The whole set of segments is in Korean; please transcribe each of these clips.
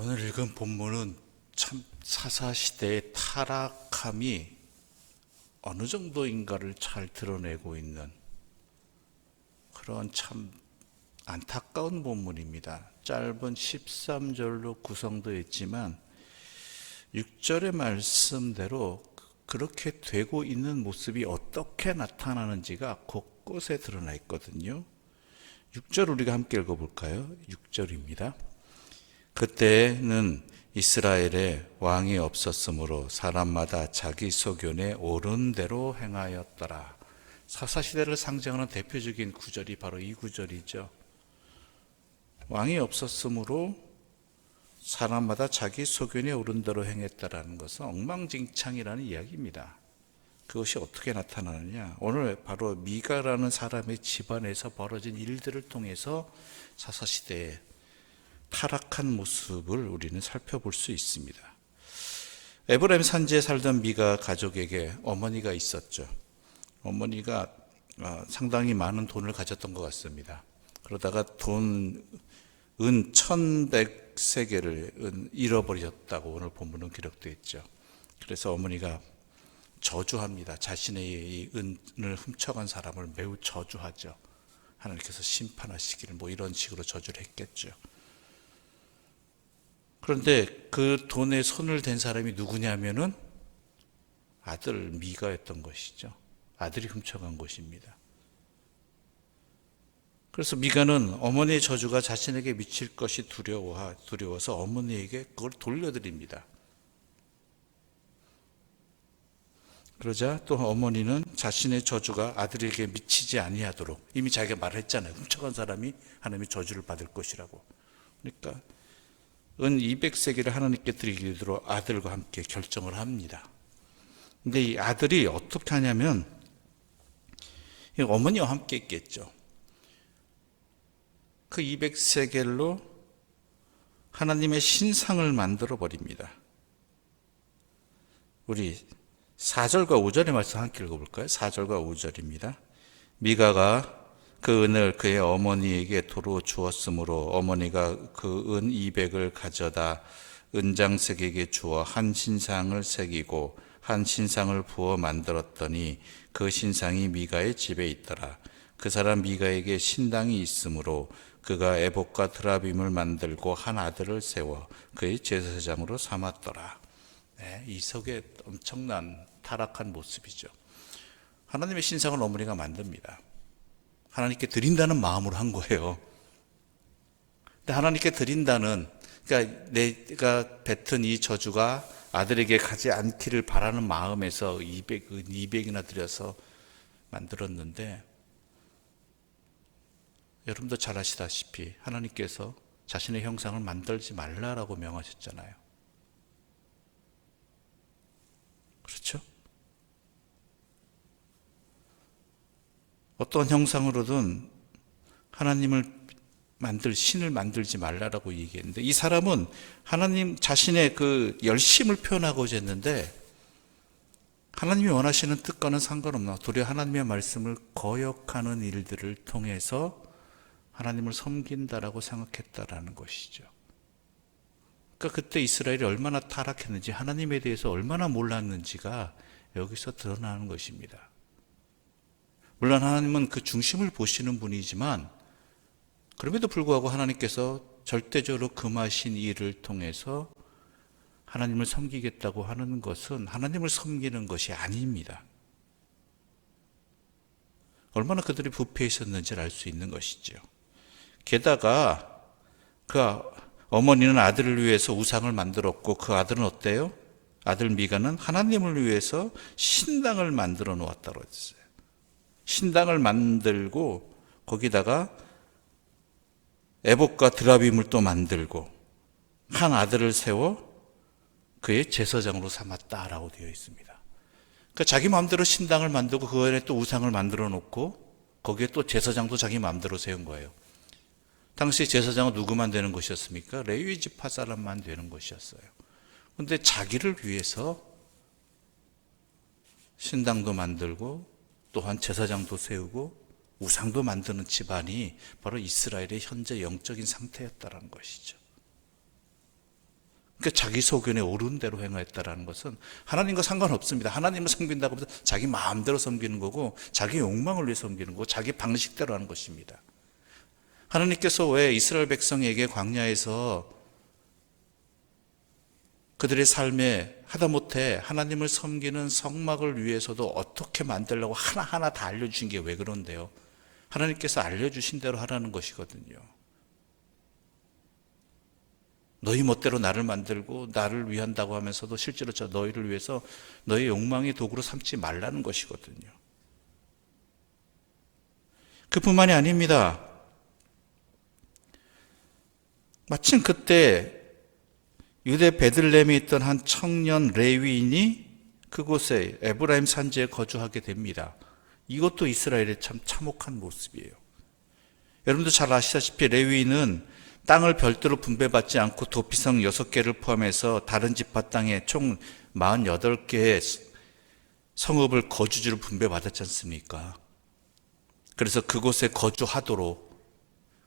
오늘 읽은 본문은 참 사사시대의 타락함이 어느 정도인가를 잘 드러내고 있는 그런 참 안타까운 본문입니다. 짧은 13절로 구성되어 있지만 6절의 말씀대로 그렇게 되고 있는 모습이 어떻게 나타나는지가 곳곳에 드러나 있거든요. 6절 우리가 함께 읽어볼까요? 6절입니다. 그때는 이스라엘에 왕이 없었으므로 사람마다 자기 소견에 옳은 대로 행하였더라. 사사시대를 상징하는 대표적인 구절이 바로 이 구절이죠. 왕이 없었으므로 사람마다 자기 소견에 옳은 대로 행했다라는 것은 엉망진창이라는 이야기입니다. 그것이 어떻게 나타나느냐? 오늘 바로 미가라는 사람의 집안에서 벌어진 일들을 통해서 사사시대의 타락한 모습을 우리는 살펴볼 수 있습니다. 에브라임 산지에 살던 미가 가족에게 어머니가 있었죠. 어머니가 상당히 많은 돈을 가졌던 것 같습니다. 그러다가 은 1100세겔을 잃어버렸다고 오늘 본문은 기록되어 있죠. 그래서 어머니가 저주합니다. 자신의 이 은을 훔쳐간 사람을 매우 저주하죠. 하나님께서 심판하시기를 이런 식으로 저주를 했겠죠. 그런데 그 돈에 손을 댄 사람이 누구냐면은 아들 미가였던 것이죠. 아들이 훔쳐간 것입니다. 그래서 미가는 어머니의 저주가 자신에게 미칠 것이 두려워서 어머니에게 그걸 돌려드립니다. 그러자 또 어머니는 자신의 저주가 아들에게 미치지 아니하도록, 이미 자기가 말했잖아요. 훔쳐간 사람이 하나님의 저주를 받을 것이라고. 그러니까 은 200세겔을 하나님께 드리기로 아들과 함께 결정을 합니다. 근데 이 아들이 어떻게 하냐면 어머니와 함께 있겠죠. 그 200세겔로 하나님의 신상을 만들어 버립니다. 우리 4절과 5절의 말씀 함께 읽어볼까요? 4절과 5절입니다. 미가가 그 은을 그의 어머니에게 도로 주었으므로 어머니가 그 은 200을 가져다 은장색에게 주어 한 신상을 새기고 한 신상을 부어 만들었더니 그 신상이 미가의 집에 있더라. 그 사람 미가에게 신당이 있으므로 그가 에봇과 드라빔을 만들고 한 아들을 세워 그의 제사장으로 삼았더라. 네, 이 속에 엄청난 타락한 모습이죠. 하나님의 신상을 어머니가 만듭니다. 하나님께 드린다는 마음으로 한 거예요. 근데 하나님께 드린다는, 그러니까 내가 뱉은 이 저주가 아들에게 가지 않기를 바라는 마음에서 200이나 드려서 만들었는데, 여러분도 잘 아시다시피 하나님께서 자신의 형상을 만들지 말라라고 명하셨잖아요. 그렇죠? 어떤 형상으로든 하나님을 신을 만들지 말라라고 얘기했는데, 이 사람은 하나님 자신의 그 열심을 표현하고자 했는데, 하나님이 원하시는 뜻과는 상관없나 도리어 하나님의 말씀을 거역하는 일들을 통해서 하나님을 섬긴다라고 생각했다라는 것이죠. 그러니까 그때 이스라엘이 얼마나 타락했는지, 하나님에 대해서 얼마나 몰랐는지가 여기서 드러나는 것입니다. 물론 하나님은 그 중심을 보시는 분이지만, 그럼에도 불구하고 하나님께서 절대적으로 금하신 일을 통해서 하나님을 섬기겠다고 하는 것은 하나님을 섬기는 것이 아닙니다. 얼마나 그들이 부패 있었는지를 알 수 있는 것이죠. 게다가 그 어머니는 아들을 위해서 우상을 만들었고, 그 아들은 어때요? 아들 미가는 하나님을 위해서 신당을 만들어 놓았다고 했어요. 신당을 만들고 거기다가 에봇과 드라빔을 또 만들고 한 아들을 세워 그의 제사장으로 삼았다라고 되어 있습니다. 그러니까 자기 마음대로 신당을 만들고 그 안에 또 우상을 만들어 놓고 거기에 또 제사장도 자기 마음대로 세운 거예요. 당시 제사장은 누구만 되는 것이었습니까? 레위 지파 사람만 되는 것이었어요. 그런데 자기를 위해서 신당도 만들고 또한 제사장도 세우고 우상도 만드는 집안이 바로 이스라엘의 현재 영적인 상태였다는 것이죠. 그러니까 자기 소견에 오른 대로 행하였다라는 것은 하나님과 상관없습니다. 하나님을 섬긴다고 해서 자기 마음대로 섬기는 거고 자기 욕망을 위해 섬기는 거고 자기 방식대로 하는 것입니다. 하나님께서 왜 이스라엘 백성에게 광야에서 그들의 삶에 하다못해 하나님을 섬기는 성막을 위해서도 어떻게 만들려고 하나하나 다 알려주신 게 왜 그런데요? 하나님께서 알려주신 대로 하라는 것이거든요. 너희 멋대로 나를 만들고 나를 위한다고 하면서도 실제로 저 너희를 위해서 너희 욕망의 도구로 삼지 말라는 것이거든요. 그뿐만이 아닙니다. 마침 그때 유대 베들레헴에 있던 한 청년 레위인이 그곳에 에브라임 산지에 거주하게 됩니다. 이것도 이스라엘의 참 참혹한 모습이에요. 여러분도 잘 아시다시피 레위인은 땅을 별도로 분배받지 않고 도피성 6개를 포함해서 다른 지파 땅에 총 48개의 성읍을 거주지로 분배받았지 않습니까? 그래서 그곳에 거주하도록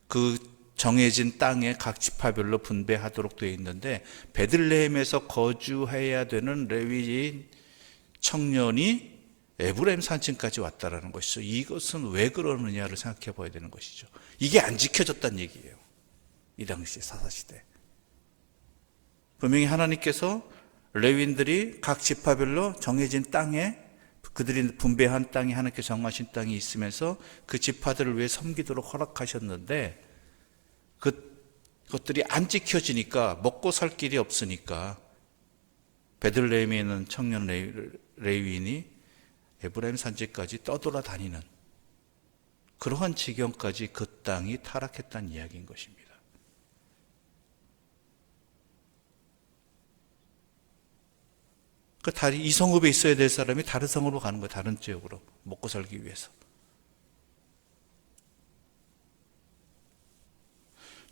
그 정해진 땅에 각 지파별로 분배하도록 되어 있는데 베들레헴에서 거주해야 되는 레위인 청년이 에브라임 산층까지 왔다라는 것이죠. 이것은 왜 그러느냐를 생각해 봐야 되는 것이죠. 이게 안 지켜졌다는 얘기예요. 이 당시 사사시대. 분명히 하나님께서 레위인들이 각 지파별로 정해진 땅에 그들이 분배한 땅이 하나님께 정하신 땅이 있으면서 그 지파들을 위해 섬기도록 허락하셨는데 그것들이 안 지켜지니까 먹고 살 길이 없으니까 베들레헴에 있는 청년 레위인이 에브라임 산지까지 떠돌아다니는 그러한 지경까지 그 땅이 타락했다는 이야기인 것입니다. 이 성읍에 있어야 될 사람이 다른 성으로 가는 거예요. 다른 지역으로 먹고 살기 위해서.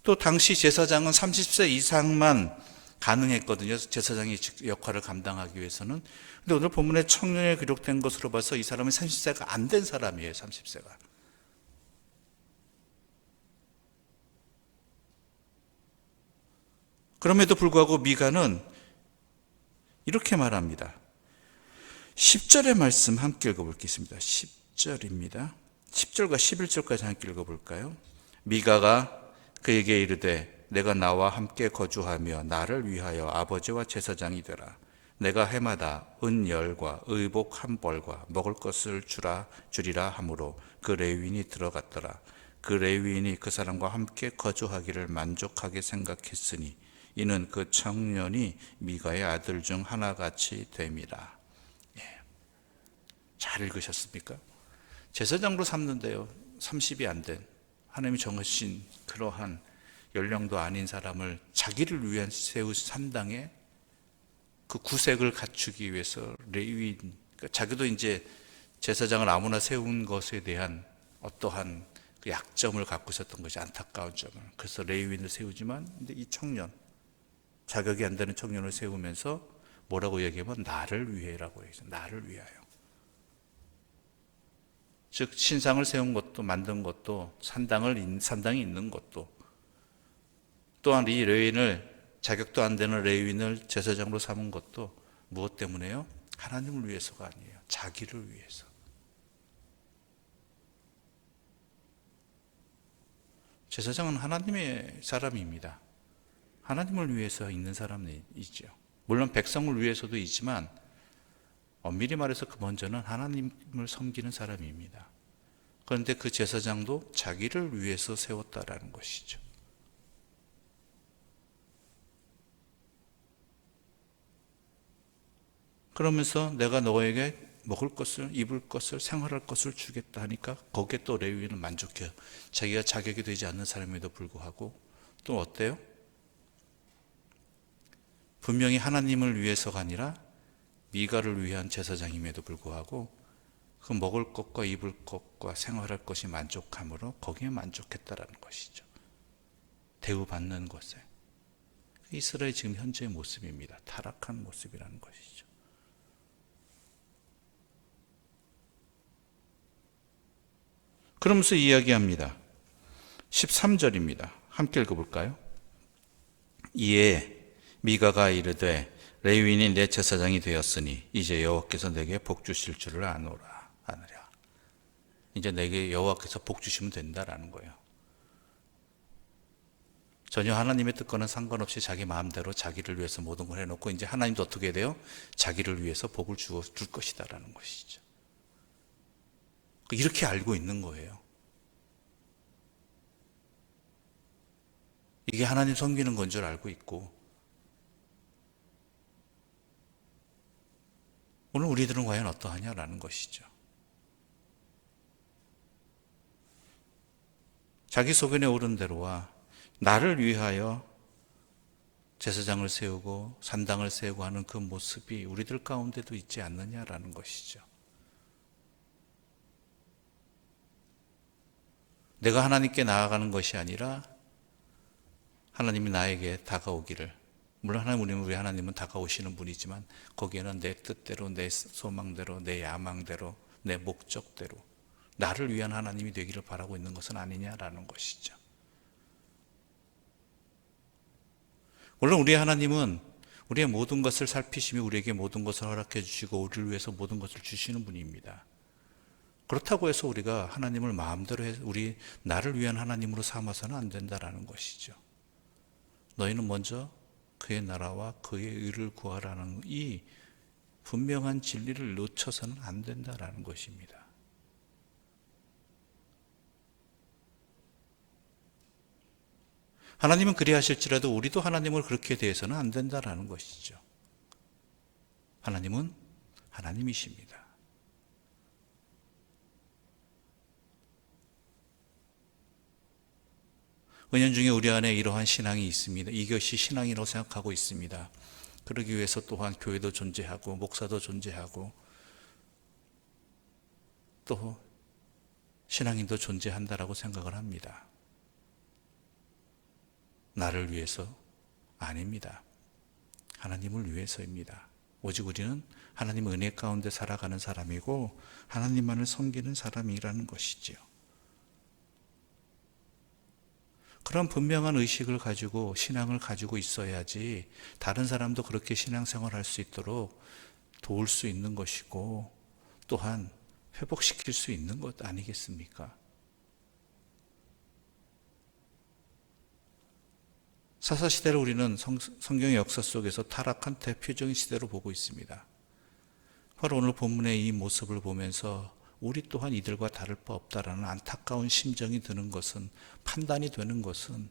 또 당시 제사장은 30세 이상만 가능했거든요. 제사장의 역할을 감당하기 위해서는. 근데 오늘 본문에 청년에 기록된 것으로 봐서 이 사람은 30세가 안 된 사람이에요. 30세가. 그럼에도 불구하고 미가는 이렇게 말합니다. 10절의 말씀 함께 읽어보겠습니다. 10절입니다. 10절과 11절까지 함께 읽어볼까요? 미가가 그에게 이르되 내가 나와 함께 거주하며 나를 위하여 아버지와 제사장이 되라. 내가 해마다 은열과 의복 한 벌과 먹을 것을 주리라 하므로 그 레위인이 들어갔더라. 그 레위인이 그 사람과 함께 거주하기를 만족하게 생각했으니 이는 그 청년이 미가의 아들 중 하나같이 됨이라. 잘 읽으셨습니까? 제사장으로 삼는데요 30이 안 된 하나님이 정하신 그러한 연령도 아닌 사람을 자기를 위한 세우신 산당에 그 구색을 갖추기 위해서 레위인, 그러니까 자기도 이제 제사장을 아무나 세운 것에 대한 어떠한 그 약점을 갖고 있었던 것이 안타까운 점을. 그래서 레위인을 세우지만 근데 이 청년, 자격이 안 되는 청년을 세우면서 뭐라고 얘기하면 나를 위해라고 해서 나를 위하여. 즉 신상을 세운 것도 만든 것도 산당이 있는 것도 또한 이 레위인을 자격도 안 되는 레위인을 제사장으로 삼은 것도 무엇 때문에요? 하나님을 위해서가 아니에요. 자기를 위해서. 제사장은 하나님의 사람입니다. 하나님을 위해서 있는 사람이죠. 물론 백성을 위해서도 있지만 엄밀히 말해서 그 먼저는 하나님을 섬기는 사람입니다. 그런데 그 제사장도 자기를 위해서 세웠다라는 것이죠. 그러면서 내가 너에게 먹을 것을, 입을 것을, 생활할 것을 주겠다 하니까 거기에 또 레위인은 만족해요. 자기가 자격이 되지 않는 사람에도 불구하고 또 어때요? 분명히 하나님을 위해서가 아니라 미가를 위한 제사장임에도 불구하고 그 먹을 것과 입을 것과 생활할 것이 만족함으로 거기에 만족했다라는 것이죠. 대우받는 것에. 이스라엘 지금 현재의 모습입니다. 타락한 모습이라는 것이죠. 그러면서 이야기합니다. 13절입니다. 함께 읽어볼까요? 이에 미가가 이르되 레위인이 내 제사장이 되었으니 이제 여호와께서 내게 복 주실 줄을 아느랴. 이제 내게 여호와께서 복 주시면 된다라는 거예요. 전혀 하나님의 뜻과는 상관없이 자기 마음대로 자기를 위해서 모든 걸 해놓고 이제 하나님도 어떻게 돼요? 자기를 위해서 복을 줄 것이다라는 것이죠. 이렇게 알고 있는 거예요. 이게 하나님 섬기는 건 줄 알고 있고, 오늘 우리들은 과연 어떠하냐라는 것이죠. 자기 소견에 오른 대로와 나를 위하여 제사장을 세우고 산당을 세우고 하는 그 모습이 우리들 가운데도 있지 않느냐라는 것이죠. 내가 하나님께 나아가는 것이 아니라 하나님이 나에게 다가오기를, 물론 우리 하나님은 다가오시는 분이지만 거기에는 내 뜻대로, 내 소망대로, 내 야망대로, 내 목적대로 나를 위한 하나님이 되기를 바라고 있는 것은 아니냐라는 것이죠. 물론 우리 하나님은 우리의 모든 것을 살피시며 우리에게 모든 것을 허락해 주시고 우리를 위해서 모든 것을 주시는 분입니다. 그렇다고 해서 우리가 하나님을 마음대로 나를 위한 하나님으로 삼아서는 안 된다라는 것이죠. 너희는 먼저 그의 나라와 그의 의를 구하라는 이 분명한 진리를 놓쳐서는 안 된다라는 것입니다. 하나님은 그리하실지라도 우리도 하나님을 그렇게 대해서는 안 된다라는 것이죠. 하나님은 하나님이십니다. 은연중에 우리 안에 이러한 신앙이 있습니다. 이것이 신앙이라고 생각하고 있습니다. 그러기 위해서 또한 교회도 존재하고 목사도 존재하고 또 신앙인도 존재한다라고 생각을 합니다. 나를 위해서 아닙니다. 하나님을 위해서입니다. 오직 우리는 하나님의 은혜 가운데 살아가는 사람이고 하나님만을 섬기는 사람이라는 것이지요. 그런 분명한 의식을 가지고 신앙을 가지고 있어야지 다른 사람도 그렇게 신앙생활을 할 수 있도록 도울 수 있는 것이고 또한 회복시킬 수 있는 것 아니겠습니까? 사사시대를 우리는 성경의 역사 속에서 타락한 대표적인 시대로 보고 있습니다. 바로 오늘 본문의 이 모습을 보면서 우리 또한 이들과 다를 바 없다라는 안타까운 심정이 드는 것은, 판단이 되는 것은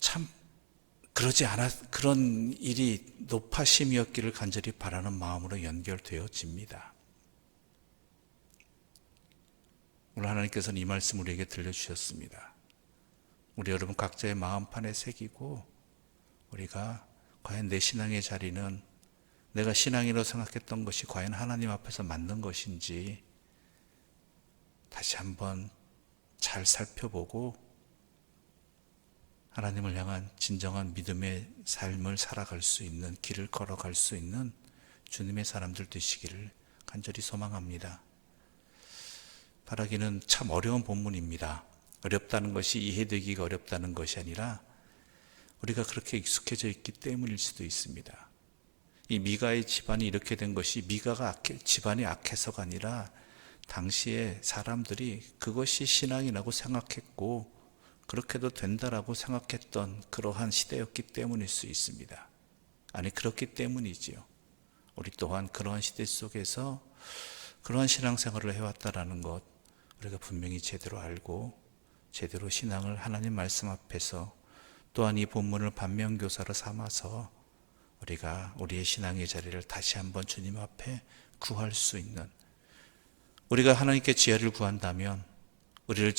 참 그런 일이 노파심이었기를 간절히 바라는 마음으로 연결되어집니다. 오늘 하나님께서는 이 말씀 우리에게 들려주셨습니다. 우리 여러분 각자의 마음판에 새기고 우리가 과연 내 신앙의 자리는 내가 신앙이라고 생각했던 것이 과연 하나님 앞에서 맞는 것인지 다시 한번 잘 살펴보고 하나님을 향한 진정한 믿음의 삶을 살아갈 수 있는, 길을 걸어갈 수 있는 주님의 사람들 되시기를 간절히 소망합니다. 바라기는 참 어려운 본문입니다. 어렵다는 것이 이해되기가 어렵다는 것이 아니라 우리가 그렇게 익숙해져 있기 때문일 수도 있습니다. 이 미가의 집안이 이렇게 된 것이 미가가 집안이 악해서가 아니라 당시에 사람들이 그것이 신앙이라고 생각했고 그렇게도 된다라고 생각했던 그러한 시대였기 때문일 수 있습니다. 아니 그렇기 때문이지요. 우리 또한 그러한 시대 속에서 그러한 신앙생활을 해왔다라는 것 우리가 분명히 제대로 알고 제대로 신앙을 하나님 말씀 앞에서 또한 이 본문을 반면교사로 삼아서 우리가 우리의 신앙의 자리를 다시 한번 주님 앞에 구할 수 있는, 우리가 하나님께 지혜를 구한다면, 우리를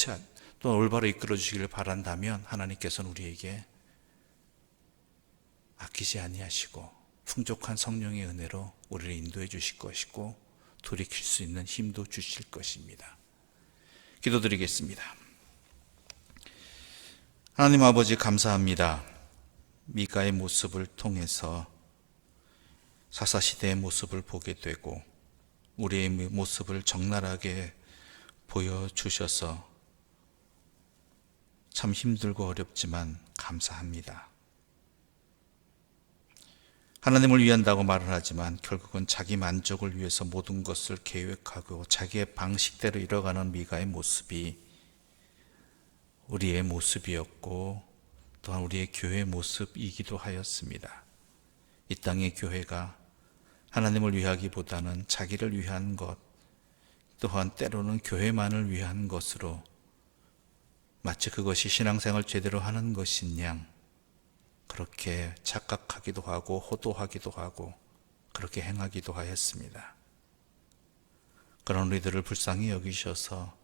또 올바로 이끌어 주시기를 바란다면 하나님께서는 우리에게 아끼지 아니하시고 풍족한 성령의 은혜로 우리를 인도해 주실 것이고 돌이킬 수 있는 힘도 주실 것입니다. 기도드리겠습니다. 하나님 아버지 감사합니다. 미가의 모습을 통해서 사사시대의 모습을 보게 되고 우리의 모습을 적나라하게 보여주셔서 참 힘들고 어렵지만 감사합니다. 하나님을 위한다고 말을 하지만 결국은 자기 만족을 위해서 모든 것을 계획하고 자기의 방식대로 이뤄가는 미가의 모습이 우리의 모습이었고 또한 우리의 교회의 모습이기도 하였습니다. 이 땅의 교회가 하나님을 위하기보다는 자기를 위한 것, 또한 때로는 교회만을 위한 것으로 마치 그것이 신앙생활 제대로 하는 것인 양 그렇게 착각하기도 하고 호도하기도 하고 그렇게 행하기도 하였습니다. 그런 우리들을 불쌍히 여기셔서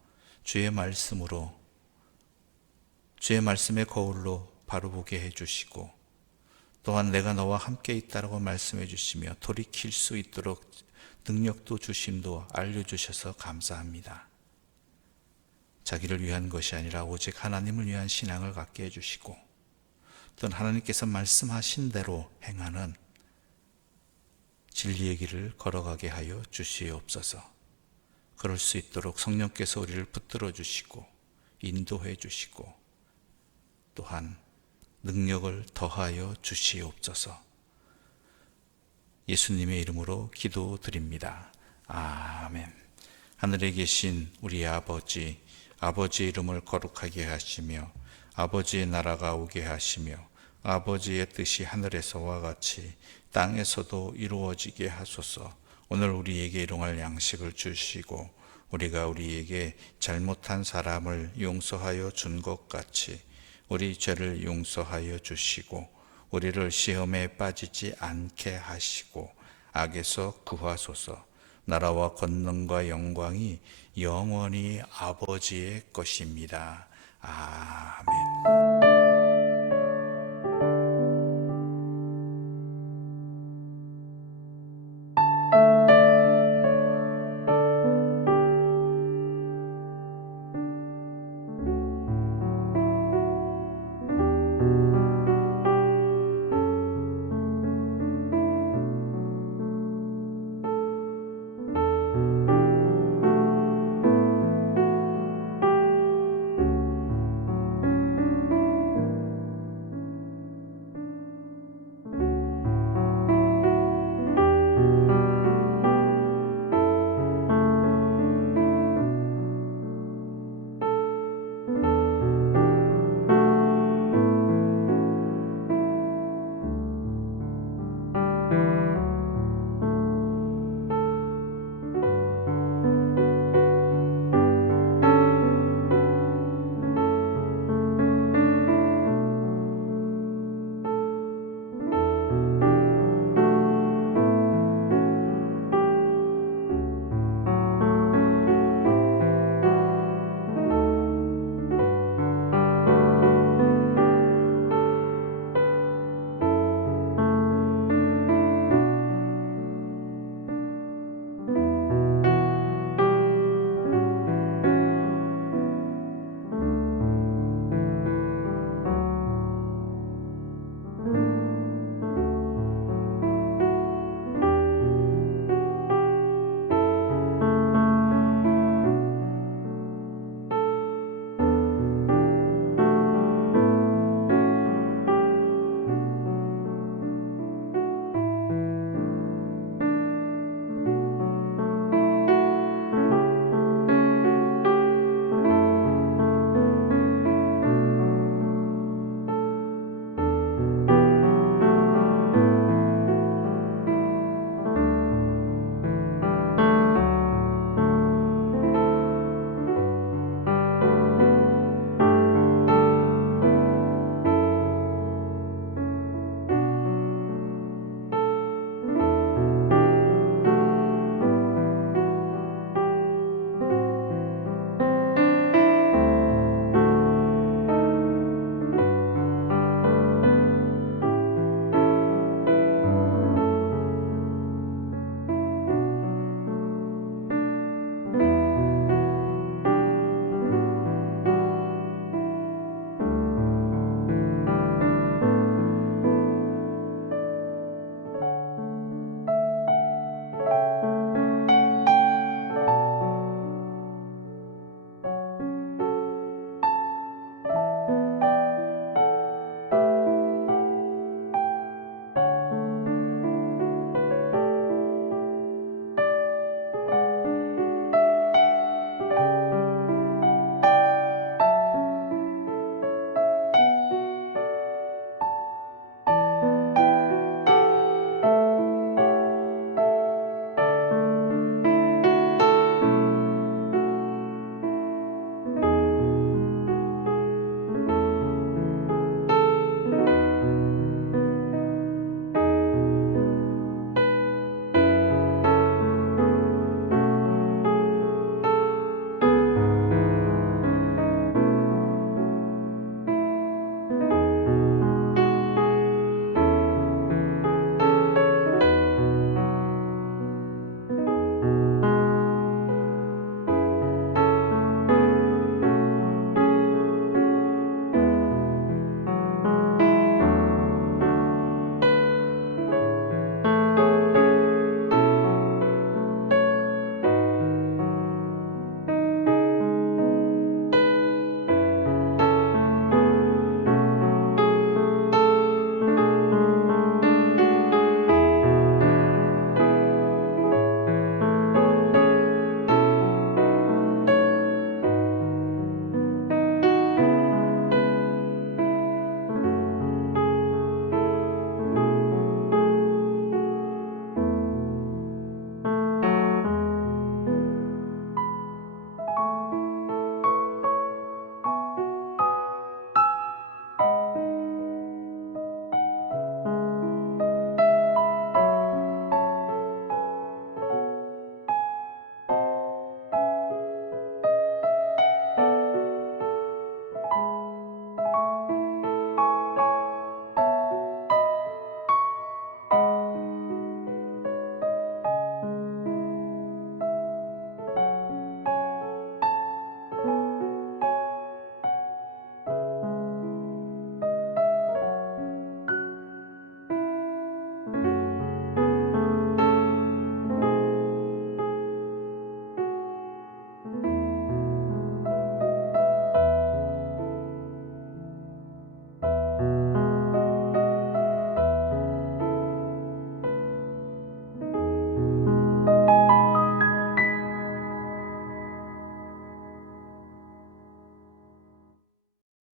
주의 말씀으로, 주의 말씀의 거울로 바로 보게 해주시고 또한 내가 너와 함께 있다라고 말씀해 주시며 돌이킬 수 있도록 능력도 주심도 알려주셔서 감사합니다. 자기를 위한 것이 아니라 오직 하나님을 위한 신앙을 갖게 해주시고 또는 하나님께서 말씀하신 대로 행하는 진리의 길을 걸어가게 하여 주시옵소서. 그럴 수 있도록 성령께서 우리를 붙들어 주시고 인도해 주시고 또한 능력을 더하여 주시옵소서. 예수님의 이름으로 기도드립니다. 아멘. 하늘에 계신 우리 아버지, 아버지의 이름을 거룩하게 하시며 아버지의 나라가 오게 하시며 아버지의 뜻이 하늘에서와 같이 땅에서도 이루어지게 하소서. 오늘 우리에게 일용할 양식을 주시고 우리가 우리에게 잘못한 사람을 용서하여 준 것 같이 우리 죄를 용서하여 주시고 우리를 시험에 빠지지 않게 하시고 악에서 구하소서. 나라와 권능과 영광이 영원히 아버지의 것입니다. 아멘.